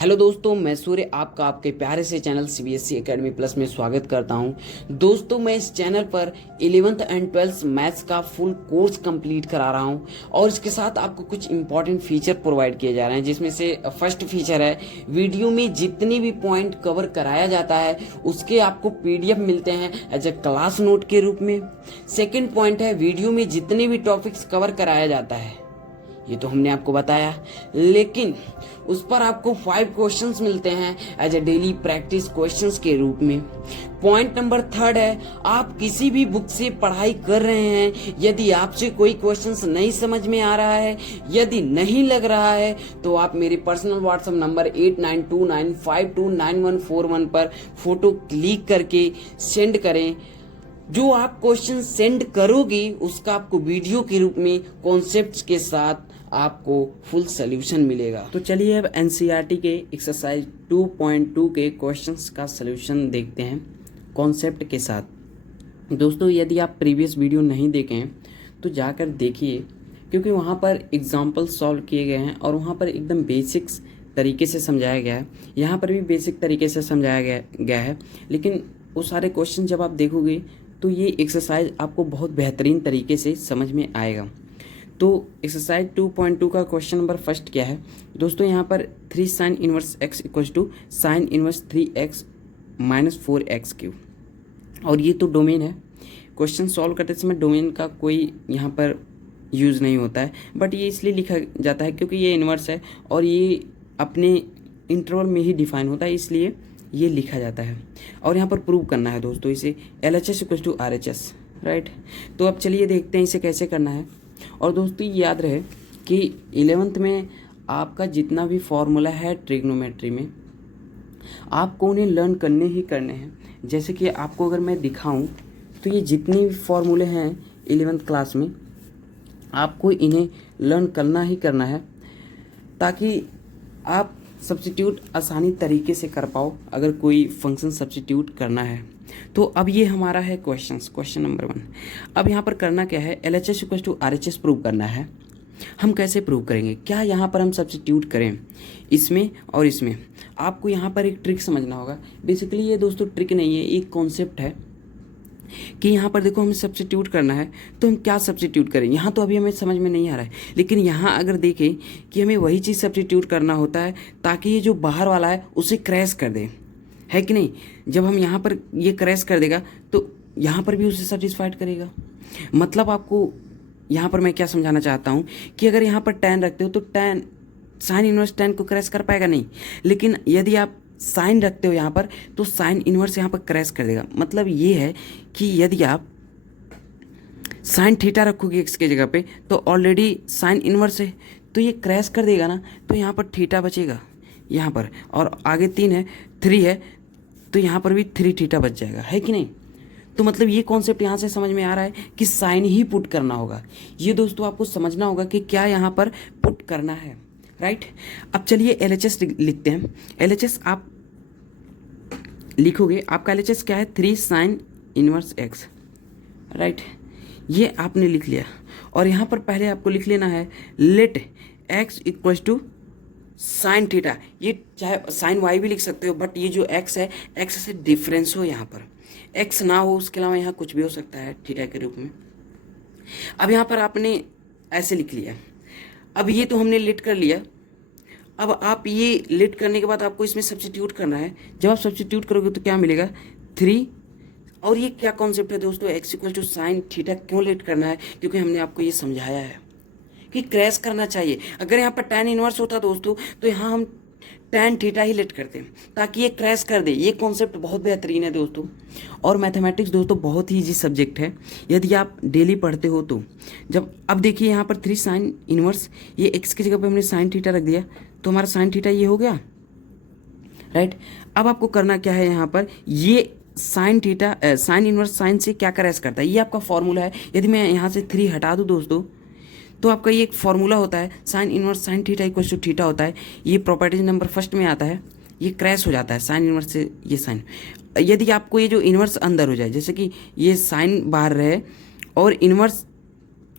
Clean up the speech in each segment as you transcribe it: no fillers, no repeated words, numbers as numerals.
Hello दोस्तों, मैं सूर्य आपका आपके प्यारे से चैनल सीबीएसई एकेडमी प्लस में स्वागत करता हूं। दोस्तों, मैं इस चैनल पर 11th एंड 12th मैथ्स का फुल कोर्स कंप्लीट करा रहा हूं और इसके साथ आपको कुछ इंपॉर्टेंट फीचर प्रोवाइड किए जा रहे हैं, जिसमें से फर्स्ट फीचर है वीडियो में जितनी भी पॉइंट कवर कराया जाता है उसके आपको पीडीएफ मिलते हैं एज ए क्लास नोट के रूप में। सेकेंड पॉइंट है वीडियो में जितने भी टॉपिक्स कवर कराया जाता है, ये तो हमने आपको बताया, लेकिन उस पर आपको 5 क्वेश्चंस मिलते हैं as a daily practice questions के रूप में। पॉइंट नंबर 3 है, आप किसी भी बुक से पढ़ाई कर रहे हैं, यदि आपसे कोई क्वेश्चंस नहीं समझ में आ रहा है, यदि नहीं लग रहा है, तो आप मेरे पर्सनल व्हाट्सएप नंबर 8929529141 पर फोटो क्लिक करके सेंड करें। जो आप क्वेश्चन सेंड करोगे उसका आपको वीडियो के रूप में कॉन्सेप्ट्स के साथ आपको फुल सोल्यूशन मिलेगा। तो चलिए अब एनसीईआरटी के एक्सरसाइज 2.2 के क्वेश्चंस का सोल्यूशन देखते हैं कॉन्सेप्ट के साथ। दोस्तों, यदि आप प्रीवियस वीडियो नहीं देखे हैं तो जाकर देखिए, क्योंकि वहाँ पर एग्जाम्पल सॉल्व किए गए हैं और वहाँ पर एकदम बेसिक्स तरीके से समझाया गया है। यहाँ पर भी बेसिक तरीके से समझाया गया है, लेकिन वो सारे क्वेश्चन जब आप देखोगे तो ये एक्सरसाइज आपको बहुत बेहतरीन तरीके से समझ में आएगा। तो एक्सरसाइज 2.2 का क्वेश्चन नंबर फर्स्ट क्या है दोस्तों? यहाँ पर 3 sin inverse x equals to sine inverse 3x minus 4x cube, और ये तो डोमेन है। क्वेश्चन सॉल्व करते समय डोमेन का कोई यहाँ पर यूज़ नहीं होता है, बट ये इसलिए लिखा जाता है क्योंकि ये इनवर्स है और ये अपने इंटरवल में ही डिफाइन होता है, इसलिए ये लिखा जाता है। और यहाँ पर प्रूव करना है दोस्तों इसे LHS equals to RHS, right. तो अब चलिए देखते हैं इसे कैसे करना है। और दोस्तों ये याद रहे कि 11th में आपका जितना भी फॉर्मूला है ट्रिग्नोमेट्री में, आपको उन्हें लर्न करने ही करने हैं। जैसे कि आपको अगर मैं दिखाऊं तो ये जितने भी फॉर्मूले हैं 11th क्लास में, आपको इन्हें लर्न करना ही करना है ताकि आप सब्स्टिट्यूट आसानी तरीके से कर पाओ अगर कोई फंक्शन सब्स्टिट्यूट करना है। तो अब ये हमारा है क्वेश्चन नंबर 1। अब यहाँ पर करना क्या है, LHS equal to RHS prove करना है। हम कैसे प्रूव करेंगे? क्या यहाँ पर हम सब्स्टिट्यूट करें इसमें और इसमें? आपको यहाँ पर एक ट्रिक समझना होगा। बेसिकली ये दोस्तों ट्रिक नहीं है, एक कॉन्सेप्ट है कि यहाँ पर देखो हमें सब्स्टिट्यूट करना है, तो हम क्या सब्स्टिट्यूट करें? यहाँ तो अभी हमें समझ में नहीं आ रहा है, लेकिन यहाँ अगर देखें कि हमें वही चीज़ सब्स्टिट्यूट करना होता है ताकि ये जो बाहर वाला है उसे क्रैश कर दे, है कि नहीं? जब हम यहाँ पर ये क्रैश कर देगा तो यहाँ पर भी उसे सेटिस्फाइड करेगा। मतलब आपको यहाँ पर मैं क्या समझाना चाहता हूँ कि अगर यहाँ पर tan रखते हो तो tan साइन इनवर्स tan को क्रैश कर पाएगा नहीं, लेकिन यदि आप साइन रखते हो यहाँ पर तो साइन इनवर्स यहाँ पर क्रैश कर देगा। मतलब ये है कि यदि आप साइन थीटा रखोगे x के जगह पे तो ऑलरेडी साइन इनवर्स है तो ये क्रैश कर देगा ना, तो यहाँ पर थीटा बचेगा यहाँ पर, और आगे 3 है 3 है तो यहाँ पर भी 3 थीटा बच जाएगा, है कि नहीं? तो मतलब ये कॉन्सेप्ट यहाँ से समझ में आ रहा है कि साइन ही पुट करना होगा। ये दोस्तों आपको समझना होगा कि क्या यहाँ पर पुट करना है, राइट। अब चलिए LHS लिखते हैं। LHS आप लिखोगे, आपका LHS क्या है? 3 sin इनवर्स x, राइट। ये आपने लिख लिया और यहाँ पर पहले आपको लिख लेना है let x equals to sine theta. ये चाहे साइन y भी लिख सकते हो, बट ये जो x है x से डिफरेंस हो, यहाँ पर x ना हो, उसके अलावा यहाँ कुछ भी हो सकता है थीटा के रूप में। अब यहाँ पर आपने ऐसे लिख लिया। अब ये तो हमने लेट कर लिया। अब आप ये लेट करने के बाद आपको इसमें सब्स्टिट्यूट करना है। जब आप सब्स्टिट्यूट करोगे तो क्या मिलेगा? 3। और ये क्या कॉन्सेप्ट है दोस्तों? x equal to sine theta क्यों लेट करना है? क्योंकि हमने आपको ये समझाया है कि क्रैश करना चाहिए। अगर यहाँ पर tan इनवर्स होता दोस्तों तो यहाँ हम tan थीटा ही लेट करते हैं ताकि ये क्रैश कर दे। ये कॉन्सेप्ट बहुत बेहतरीन है दोस्तों। और मैथमेटिक्स दोस्तों बहुत ही इजी सब्जेक्ट है यदि आप डेली पढ़ते हो तो। जब अब देखिए यहाँ पर 3 साइन इनवर्स, ये x की जगह पे हमने साइन थीटा रख दिया तो हमारा साइन थीटा ये हो गया, राइट। अब आपको करना क्या है, यहाँ पर ये sine theta sine inverse sign से क्या क्रैश करता है, ये आपका फॉर्मूला है। यदि मैं यहाँ से 3 हटा दूँ दोस्तों तो आपका ये एक फॉर्मूला होता है, sine inverse sine theta equal to theta होता है। ये प्रॉपर्टीज नंबर फर्स्ट में आता है, ये क्रैश हो जाता है साइन इनवर्स से ये साइन। यदि आपको ये जो इनवर्स अंदर हो जाए, जैसे कि ये साइन बाहर रहे और इनवर्स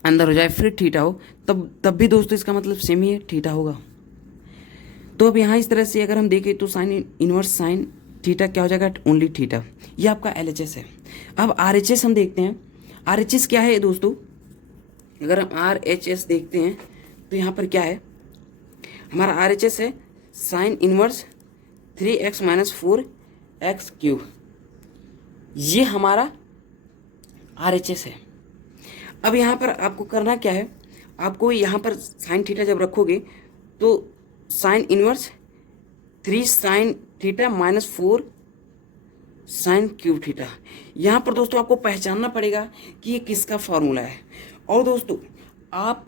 अंदर हो जाए फिर थीटा हो, तब भी दोस्तों इसका मतलब सेम ही है, थीटा होगा। तो अब यहाँ इस तरह से अगर हम देखें तो साइन इनवर्स साइन थीटा क्या हो जाएगा, ओनली थीटा। ये आपका LHS है। अब RHS हम देखते हैं। RHS क्या है दोस्तों, अगर हम RHS देखते हैं तो यहाँ पर क्या है, हमारा RHS है sine inverse 3x minus 4x cube. ये हमारा RHS है। अब यहाँ पर आपको करना क्या है, आपको यहाँ पर साइन थीटा जब रखोगे तो sine inverse 3 sine theta minus 4 sine cube theta. यहाँ पर दोस्तों आपको पहचानना पड़ेगा कि ये किसका फॉर्मूला है। और दोस्तों आप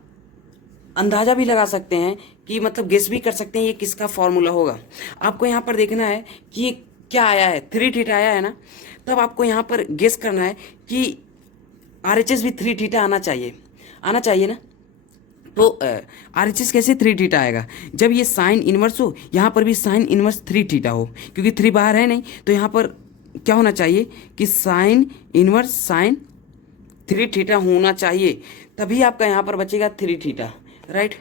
अंदाज़ा भी लगा सकते हैं कि मतलब गेस भी कर सकते हैं ये किसका फॉर्मूला होगा। आपको यहाँ पर देखना है कि ये क्या आया है, 3 थीटा आया है ना, तब आपको यहाँ पर गेस करना है कि RHS भी 3 थीटा आना चाहिए ना। तो RHS कैसे 3 थीटा आएगा, जब ये साइन इनवर्स हो, यहाँ पर भी साइन इनवर्स 3 थीटा हो, क्योंकि 3 बाहर है नहीं, तो यहाँ पर क्या होना चाहिए कि साइन इनवर्स साइन 3 थीटा होना चाहिए, तभी आपका यहाँ पर बचेगा 3 थीटा, राइट।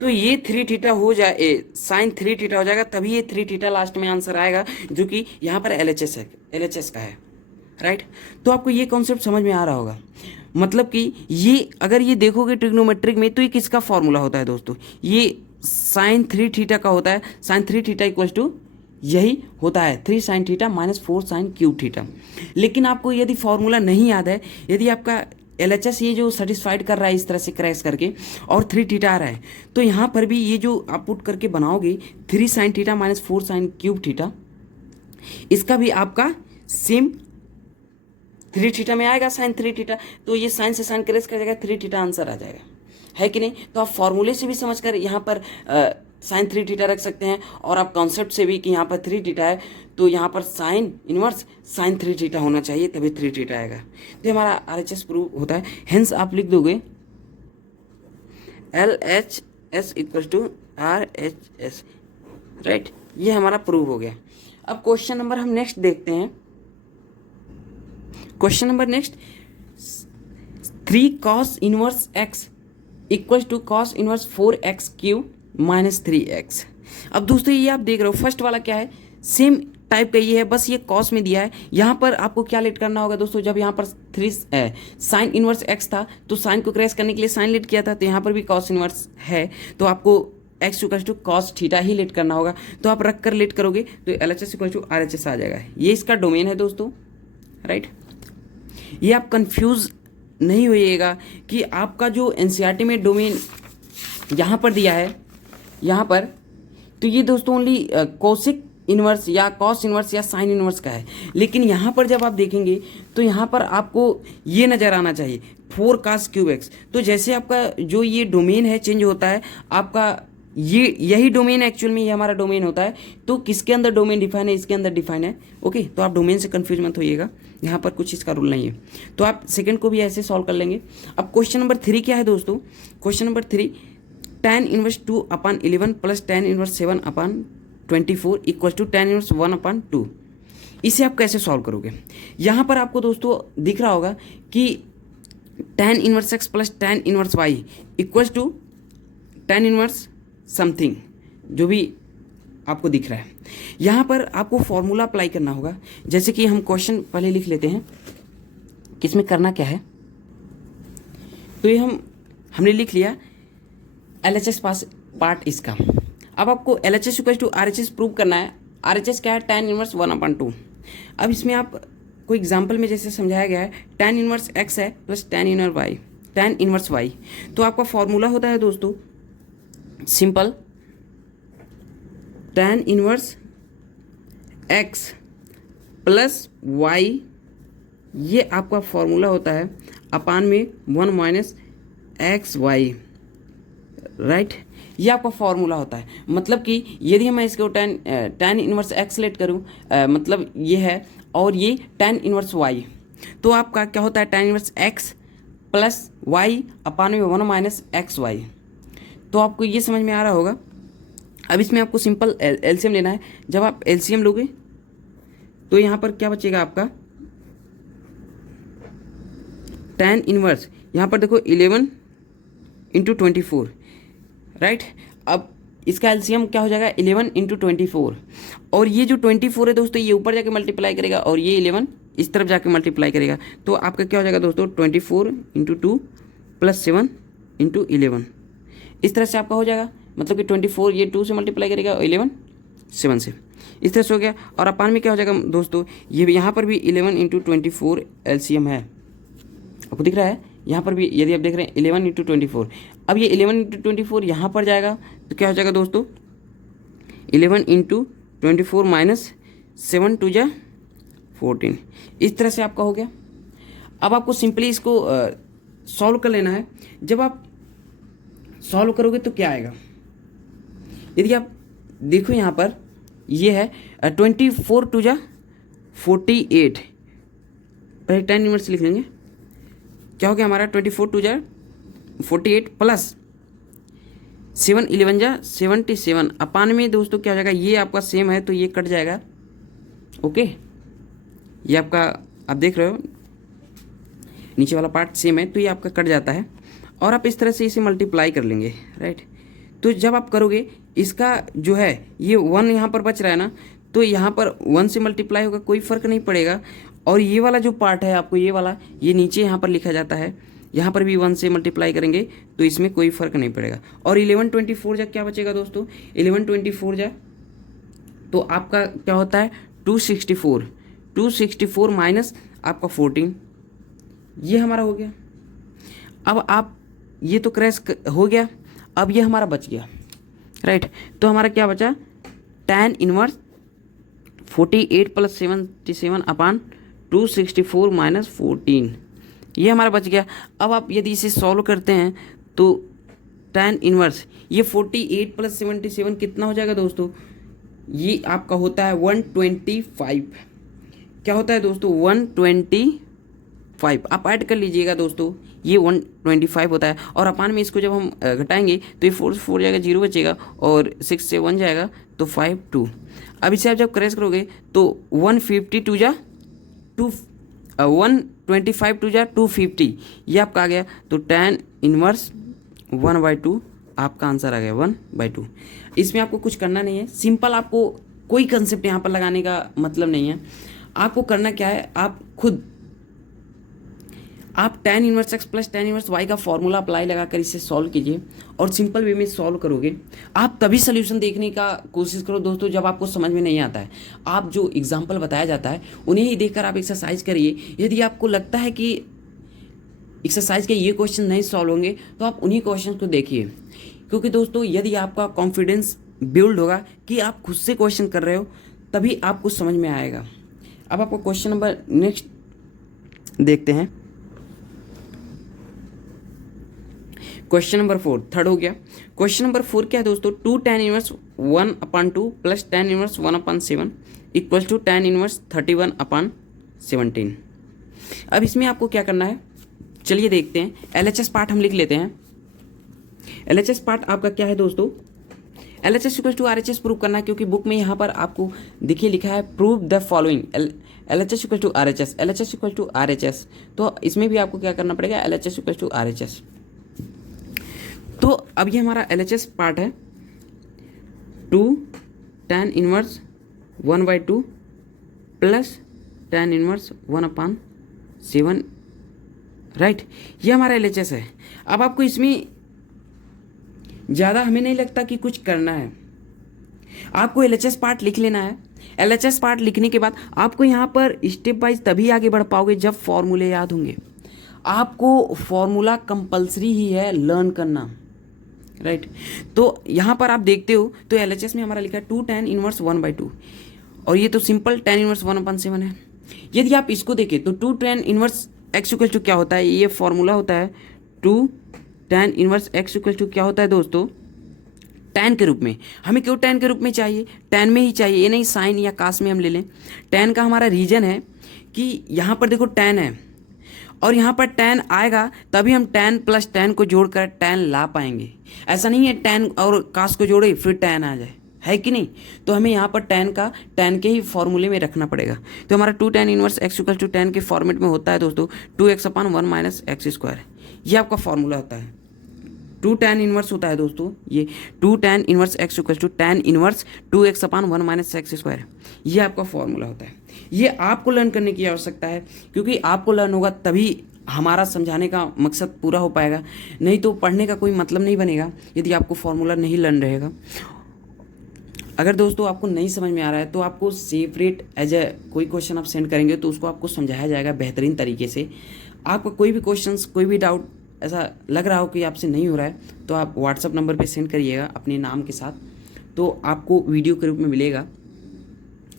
तो ये 3 थीटा हो जाए, साइन 3 थीटा हो जाएगा, तभी ये 3 थीटा लास्ट में आंसर आएगा, जो कि यहाँ पर LHS का है, राइट। तो आपको ये कॉन्सेप्ट समझ में आ रहा होगा। मतलब कि ये अगर ये देखोगे ट्रिग्नोमेट्रिक में तो ये किसका फॉर्मूला होता है दोस्तों, ये साइन 3 थीटा का होता है। साइन 3 थीटा इक्वल्स टू यही होता है 3 sine theta minus 4 sine cube theta. लेकिन आपको यदि फॉर्मूला नहीं याद है, यदि आपका LHS ये जो सेटिस्फाइड कर रहा है इस तरह से क्रैश करके और 3 थीटा आ रहा है, तो यहाँ पर भी ये जो आप पुट करके बनाओगे 3 sine theta minus 4 sine cube theta, इसका भी आपका सेम 3 थीटा में आएगा, साइन 3 थीटा। तो ये साइन से साइन क्रैश कर जाएगा, 3 थीटा आंसर आ जाएगा, है कि नहीं। तो आप फॉर्मूले से भी समझकर यहाँ पर साइन 3 थीटा रख सकते हैं, और आप कॉन्सेप्ट से भी कि यहाँ पर 3 थीटा है तो यहाँ पर साइन इनवर्स साइन 3 थीटा होना चाहिए, तभी 3 थीटा आएगा। तो हमारा RHS प्रूव होता है। हेंस आप लिख दोगे LHS equal to RHS, right. ये हमारा प्रूव हो गया। अब क्वेश्चन नंबर हम नेक्स्ट देखते हैं। Question number next, 3 cos inverse x equal to cos inverse 4x cube minus 3x। अब दोस्तों ये आप देख रहे हो, फर्स्ट वाला क्या है, सेम टाइप का ये है, बस ये कॉस में दिया है। यहाँ पर आपको क्या लेट करना होगा दोस्तों, जब यहाँ पर 3 साइन इनवर्स x था तो साइन को क्रैश करने के लिए साइन लेट किया था, तो यहाँ पर भी कॉस इनवर्स है, तो आपको x equal to cos theta ही लेट करना होगा। तो आप रख कर लेट करोगे तो LHS इक्वल टू RHS आ जाएगा। ये इसका डोमेन है दोस्तों, राइट। ये आप कंफ्यूज नहीं होइएगा कि आपका जो NCERT में डोमेन यहाँ पर दिया है, यहाँ पर तो ये दोस्तों ओनली कोसिक इनवर्स या कॉस इनवर्स या साइन इनवर्स का है। लेकिन यहाँ पर जब आप देखेंगे तो यहाँ पर आपको ये नज़र आना चाहिए 4 cos क्यूब x। तो जैसे आपका जो ये डोमेन है चेंज होता है, आपका ये यही डोमेन एक्चुअल में ये हमारा डोमेन होता है। तो किसके अंदर डोमेन डिफाइन है, इसके अंदर डिफाइन है, ओके। तो आप डोमेन से कंफ्यूज मत होइएगा, यहाँ पर कुछ इसका रूल नहीं है। तो आप सेकंड को भी ऐसे सॉल्व कर लेंगे। अब क्वेश्चन नंबर 3 क्या है दोस्तों, question number 3, tan inverse 2/11 plus tan inverse 7/24 equal to tan inverse 1/2। इसे आप कैसे सॉल्व करोगे, यहाँ पर आपको दोस्तों दिख रहा होगा कि tan inverse x plus tan inverse y equal to tan inverse something, जो भी आपको दिख रहा है। यहाँ पर आपको फॉर्मूला अप्लाई करना होगा। जैसे कि हम क्वेश्चन पहले लिख लेते हैं कि इसमें करना क्या है। तो ये हमने लिख लिया LHS पार्ट इसका। अब आपको LHS equal to RHS prove करना है। RHS क्या है, tan इनवर्स 1/2। अब इसमें आप कोई एग्जाम्पल में जैसे समझाया गया है, tan इनवर्स x है प्लस tan इनवर्स y। तो आपका फॉर्मूला होता है दोस्तों simple, tan inverse x plus y, ये आपका फॉर्मूला होता है अपान में 1 माइनस XY, राइट। ये आपका फॉर्मूला होता है। मतलब कि यदि मैं इसको tan इनवर्स x लेट करूँ, मतलब ये है, और ये tan इनवर्स y, तो आपका क्या होता है tan inverse x plus y अपान में 1 माइनस XY। तो आपको ये समझ में आ रहा होगा। अब इसमें आपको सिंपल LCM लेना है। जब आप LCM लोगे तो यहाँ पर क्या बचेगा आपका, tan इनवर्स, यहाँ पर देखो 11 × 24, राइट। अब इसका एलसीएम क्या हो जाएगा 11 इंटू 24, और ये जो 24 है दोस्तों ये ऊपर जाके मल्टीप्लाई करेगा और ये 11 इस तरफ जाके मल्टीप्लाई करेगा, तो आपका क्या हो जाएगा दोस्तों 24 इंटू 2 प्लस 7 इंटू 11, इस तरह से आपका हो जाएगा। मतलब कि 24 ये 2 से मल्टीप्लाई करेगा और 11 7 से, इस तरह से हो गया। और अपान में क्या हो जाएगा दोस्तों, ये यहाँ पर भी 11 इंटू 24 एलसीएम है, आपको दिख रहा है यहाँ पर भी, यदि आप देख रहे हैं 11 इंटू 24। अब ये 11 इंटू 24 यहाँ पर जाएगा तो क्या हो जाएगा दोस्तों 11 इंटू 24 माइनस 7 टू जा 14, इस तरह से आपका हो गया। अब आपको सिंपली इसको सॉल्व कर लेना है। जब आप सॉल्व करोगे तो क्या आएगा, यदि आप देखो यहाँ पर ये है 24 टू जा 48, पहले 10 इनवर्स लिख लेंगे, क्या हो गया हमारा 24 टू जा 48 प्लस 7 11 जा 77 अपान में दोस्तों क्या हो जाएगा, ये आपका सेम है तो ये कट जाएगा। ओके, ये आपका आप देख रहे हो नीचे वाला पार्ट सेम है तो ये आपका कट जाता है, और आप इस तरह से इसे मल्टीप्लाई कर लेंगे, राइट। तो जब आप करोगे इसका जो है ये 1 यहाँ पर बच रहा है ना, तो यहाँ पर 1 से मल्टीप्लाई होगा, कोई फ़र्क नहीं पड़ेगा। और ये वाला जो पार्ट है आपको ये वाला ये नीचे यहाँ पर लिखा जाता है, यहाँ पर भी 1 से मल्टीप्लाई करेंगे तो इसमें कोई फ़र्क नहीं पड़ेगा। और 11 24 जा क्या बचेगा दोस्तों, 11 24 जा तो आपका क्या होता है 264 माइनस आपका 14, ये हमारा हो गया। अब आप ये तो क्रैश हो गया, अब ये हमारा बच गया, राइट। तो हमारा क्या बचा tan इनवर्स 48 प्लस 77 अपान 264 माइनस 14, ये हमारा बच गया। अब आप यदि इसे सॉल्व करते हैं तो tan इनवर्स ये 48 प्लस 77 कितना हो जाएगा दोस्तों, ये आपका होता है 125, क्या होता है दोस्तों 125, आप ऐड कर लीजिएगा दोस्तों, ये 125 होता है। और अपान में इसको जब हम घटाएंगे तो ये 4 जाएगा 0 बचेगा और 6 से 1 जाएगा तो 5 2। अब इसे आप जब क्रैश करोगे तो 152 जा 125 टू जा 250, ये आपका आ गया। तो tan इनवर्स 1/2 आपका आंसर आ गया 1/2। इसमें आपको कुछ करना नहीं है, सिंपल, आपको कोई कंसेप्ट यहाँ पर लगाने का मतलब नहीं है। आपको करना क्या है, आप tan inverse x plus tan inverse y का फॉर्मूला अप्लाई लगाकर इसे सॉल्व कीजिए और सिंपल वे में सॉल्व करोगे। आप तभी सोल्यूशन देखने का कोशिश करो दोस्तों जब आपको समझ में नहीं आता है। आप जो एग्जाम्पल बताया जाता है उन्हें ही देखकर आप एक्सरसाइज करिए। यदि आपको लगता है कि एक्सरसाइज के ये क्वेश्चन नहीं सॉल्व होंगे तो आप उन्हीं क्वेश्चन को देखिए, क्योंकि दोस्तों यदि आपका कॉन्फिडेंस बिल्ड होगा कि आप खुद से क्वेश्चन कर रहे हो तभी आपको समझ में आएगा। अब आपको क्वेश्चन नंबर नेक्स्ट देखते हैं। क्वेश्चन नंबर 4 थर्ड हो गया। क्वेश्चन नंबर 4 क्या है दोस्तों, 2 tan inverse 1/2 plus tan inverse 1/7 equals to tan inverse 31/17। अब इसमें आपको क्या करना है, चलिए देखते हैं। LHS पार्ट हम लिख लेते हैं। LHS पार्ट आपका क्या है दोस्तों, LHS equals to RHS prove करना है, क्योंकि बुक में यहाँ पर आपको देखिए लिखा है prove the following LHS equals to RHS, LHS equals to RHS। तो इसमें भी आपको क्या करना पड़ेगा, LHS इक्वल्स टू RHS। तो अब ये हमारा LHS पार्ट है 2 tan inverse 1/2 plus tan inverse 1/7, right. ये हमारा LHS है। अब आपको इसमें ज़्यादा हमें नहीं लगता कि कुछ करना है, आपको LHS पार्ट लिख लेना है। LHS पार्ट लिखने के बाद आपको यहाँ पर स्टेप वाइज तभी आगे बढ़ पाओगे जब फॉर्मूले याद होंगे। आपको फॉर्मूला कंपलसरी ही है लर्न करना, राइट। तो यहाँ पर आप देखते हो तो LHS में हमारा लिखा है 2 tan इनवर्स 1/2 और ये तो सिंपल tan इनवर्स 1/7 है। यदि आप इसको देखें तो 2 tan inverse x equal to क्या होता है, ये फॉर्मूला होता है 2 tan inverse x equal to क्या होता है दोस्तों, tan के रूप में। हमें क्यों tan के रूप में चाहिए, tan में ही चाहिए, ये नहीं साइन या कास में हम ले लें। tan का हमारा रीजन है कि यहाँ पर देखो tan है और यहाँ पर tan आएगा तभी हम tan प्लस tan को जोड़कर tan ला पाएंगे। ऐसा नहीं है tan और कास को जोड़े फिर tan आ जाए, है कि नहीं। तो हमें यहाँ पर tan के ही फॉर्मूले में रखना पड़ेगा। तो हमारा 2 tan inverse x equal to tan के फॉर्मेट में होता है दोस्तों 2x/1 माइनस x स्क्वायर, ये आपका फॉर्मूला होता है। टू tan इनवर्स होता है दोस्तों, ये two tan inverse x equal to tan inverse 2x upon 1 minus x square, ये आपका फॉर्मूला होता है। ये आपको लर्न करने की आवश्यकता है, क्योंकि आपको लर्न होगा तभी हमारा समझाने का मकसद पूरा हो पाएगा, नहीं तो पढ़ने का कोई मतलब नहीं बनेगा यदि आपको फॉर्मूला नहीं लर्न रहेगा। अगर दोस्तों आपको नहीं समझ में आ रहा है तो आपको सेपरेट एज ए कोई क्वेश्चन आप सेंड करेंगे तो उसको आपको समझाया जाएगा बेहतरीन तरीके से। आपका कोई भी क्वेश्चंस, कोई भी डाउट ऐसा लग रहा हो कि आपसे नहीं हो रहा है तो आप व्हाट्सअप नंबर पे सेंड करिएगा अपने नाम के साथ, तो आपको वीडियो के रूप में मिलेगा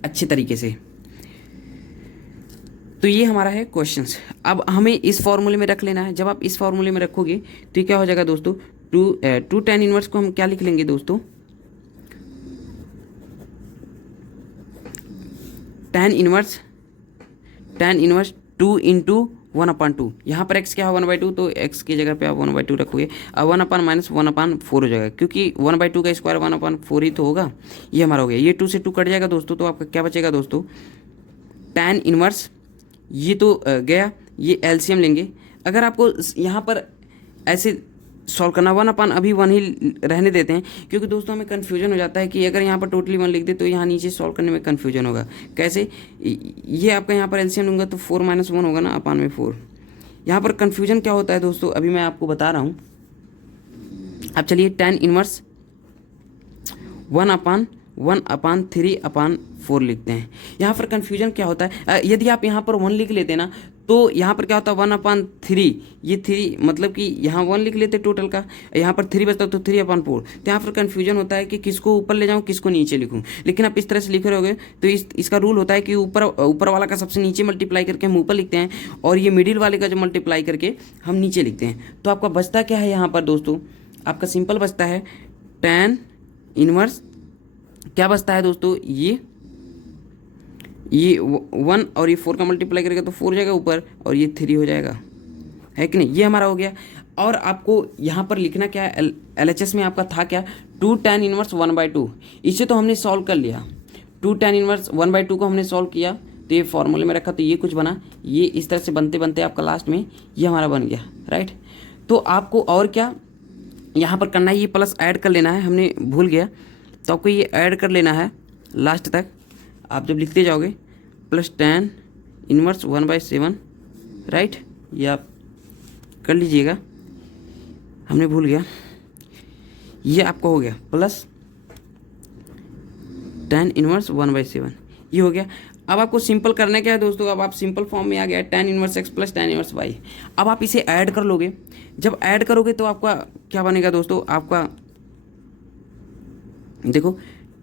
अच्छे तरीके से। तो ये हमारा है क्वेश्चंस। अब हमें इस फॉर्मूले में रख लेना है। जब आप इस फॉर्मूले में रखोगे तो ये क्या हो जाएगा दोस्तों, टू tan इनवर्स को हम क्या लिख लेंगे दोस्तों, tan इनवर्स 2 इंटू 1/2। यहाँ पर x क्या है 1/2, तो x की जगह पे आप 1/2 रखोगे, अब 1 अपान माइनस 1/4 हो जाएगा, क्योंकि 1/2 का स्क्वायर 1/4 ही तो होगा। ये हमारा हो गया, ये 2 से 2 कट जाएगा दोस्तों, तो आपका क्या बचेगा दोस्तों, tan इनवर्स, ये तो गया, ये एलसीएम लेंगे। अगर आपको यहाँ पर ऐसे सॉल्व करना 1 अभी 1 ही रहने देते हैं, क्योंकि दोस्तों हमें कन्फ्यूजन हो जाता है कि अगर यहाँ पर टोटली 1 लिख दे तो यहाँ नीचे सॉल्व करने में कन्फ्यूजन होगा। कैसे, ये आपका यहाँ पर एलसीएम लूँगा तो 4 - 1 होगा ना अपान में 4। यहाँ पर कन्फ्यूजन क्या होता है दोस्तों, अभी मैं आपको बता रहा हूँ। अब चलिए tan इनवर्स 1/3/4 लिखते हैं। यहाँ पर कन्फ्यूजन क्या होता है, यदि आप यहाँ पर 1 लिख लेते ना तो यहाँ पर क्या होता है 1/3, ये 3 मतलब कि यहाँ 1 लिख लेते टोटल का, यहाँ पर 3 बचता तो 3/4। तो यहाँ पर कन्फ्यूजन होता है कि किसको ऊपर ले जाऊँ किसको नीचे लिखूँ। लेकिन आप इस तरह से लिख रहे होगे तो इसका रूल होता है कि ऊपर वाला का सबसे नीचे मल्टीप्लाई करके हम ऊपर लिखते हैं, और ये मिडिल वाले का जो मल्टीप्लाई करके हम नीचे लिखते हैं। तो आपका बचता क्या है यहाँ पर दोस्तों, आपका सिंपल बचता है tan इनवर्स, क्या बचता है दोस्तों, ये 1 और ये 4 का मल्टीप्लाई करेगा तो 4 हो जाएगा ऊपर, और ये 3 हो जाएगा, है कि नहीं। ये हमारा हो गया। और आपको यहाँ पर लिखना क्या है, LHS में आपका था क्या, 2 tan इनवर्स 1/2। इसे तो हमने सॉल्व कर लिया, 2 tan इनवर्स 1/2 को हमने सॉल्व किया, तो ये फॉर्मूले में रखा तो ये कुछ बना, ये इस तरह से बनते बनते आपका लास्ट में ये हमारा बन गया, राइट। तो आपको और क्या यहाँ पर करना है, ये प्लस ऐड कर लेना है, हमने भूल गया, तो आपको ये ऐड कर लेना है लास्ट तक। आप जब लिखते जाओगे प्लस tan इनवर्स 1/7, राइट, ये आप कर लीजिएगा, हमने भूल गया, ये आपका हो गया प्लस tan इनवर्स 1/7, ये हो गया। अब आपको सिंपल करना क्या है दोस्तों, अब आप सिंपल फॉर्म में आ गया tan inverse x plus tan inverse y। अब आप इसे ऐड कर लोगे, जब ऐड करोगे तो आपका क्या बनेगा दोस्तों, आपका देखो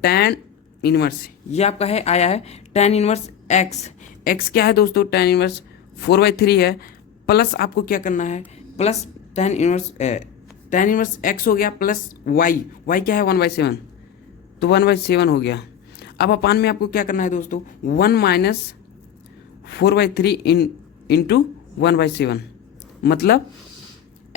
tan इनवर्स, ये आपका है आया है tan इनवर्स x क्या है दोस्तों, tan इनवर्स 4/3 है, प्लस आपको क्या करना है, प्लस tan इनवर्स x हो गया, प्लस y क्या है 1/7, तो 1/7 हो गया। अब अपान में आपको क्या करना है दोस्तों, 1 माइनस 4/3 इंटू 1/7, मतलब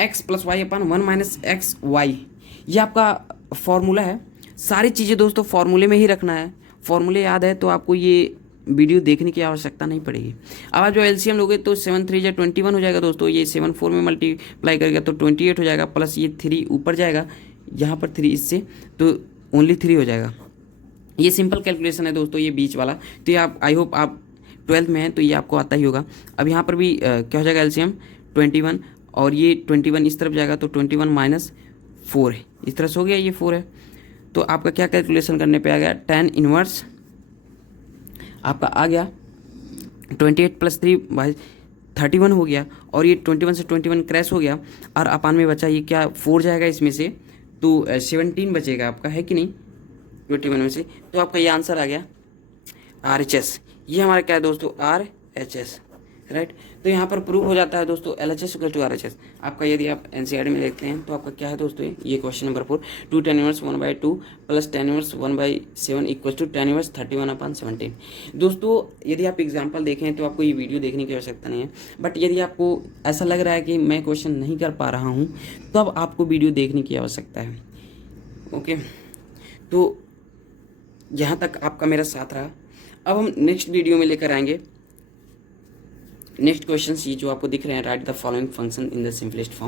x प्लस वाई अपान 1 माइनस एक्स वाई, ये आपका फॉर्मूला है। सारी चीज़ें दोस्तों फॉर्मूले में ही रखना है, फॉर्मूले याद है तो आपको ये वीडियो देखने की आवश्यकता नहीं पड़ेगी। अब आप जो एलसीएम लोगे तो 7 3 21 हो जाएगा दोस्तों, ये 7 4 में मल्टीप्लाई करेगा तो 28 हो जाएगा, प्लस ये 3 ऊपर जाएगा, यहाँ पर 3 इससे तो ओनली 3 हो जाएगा। ये सिंपल कैलकुलेशन है दोस्तों, ये बीच वाला, तो ये आप आई होप आप 12th में हैं तो ये आपको आता ही होगा। अब यहाँ पर भी क्या हो जाएगा एलसीएम 21, और ये 21 इस तरफ जाएगा तो 21 माइनस 4 है, इस तरह से हो गया, ये 4 है। तो आपका क्या कैलकुलेशन करने पे आ गया, tan इनवर्स आपका आ गया 28 प्लस 3/31 हो गया, और ये 21 से 21 क्रैश हो गया, और अपान में बचा ये क्या 4 जाएगा इसमें से, तो 17 बचेगा आपका, है कि नहीं 21 में से। तो आपका ये आंसर आ गया RHS, ये हमारा क्या है दोस्तों RHS, राइट। तो यहाँ पर प्रूव हो जाता है दोस्तों LHS इक्वल टू RHS। आपका यदि आप NCERT में देखते हैं तो आपका क्या है दोस्तों, ये question number 4, 2 tan inverse 1/2 plus tan inverse 1/7 equal to tan inverse 31/17। दोस्तों यदि आप एग्जाम्पल देखें तो आपको ये वीडियो देखने की आवश्यकता नहीं है, बट यदि आपको ऐसा लग रहा है कि मैं क्वेश्चन नहीं कर पा रहा हूँ तो अब आपको वीडियो देखने की आवश्यकता है। ओके, तो यहाँ तक आपका मेरा साथ रहा। अब हम नेक्स्ट वीडियो में लेकर आएंगे नेक्स्ट क्वेश्चन, ये जो आपको दिख रहे हैं, right the following function in the simplest form.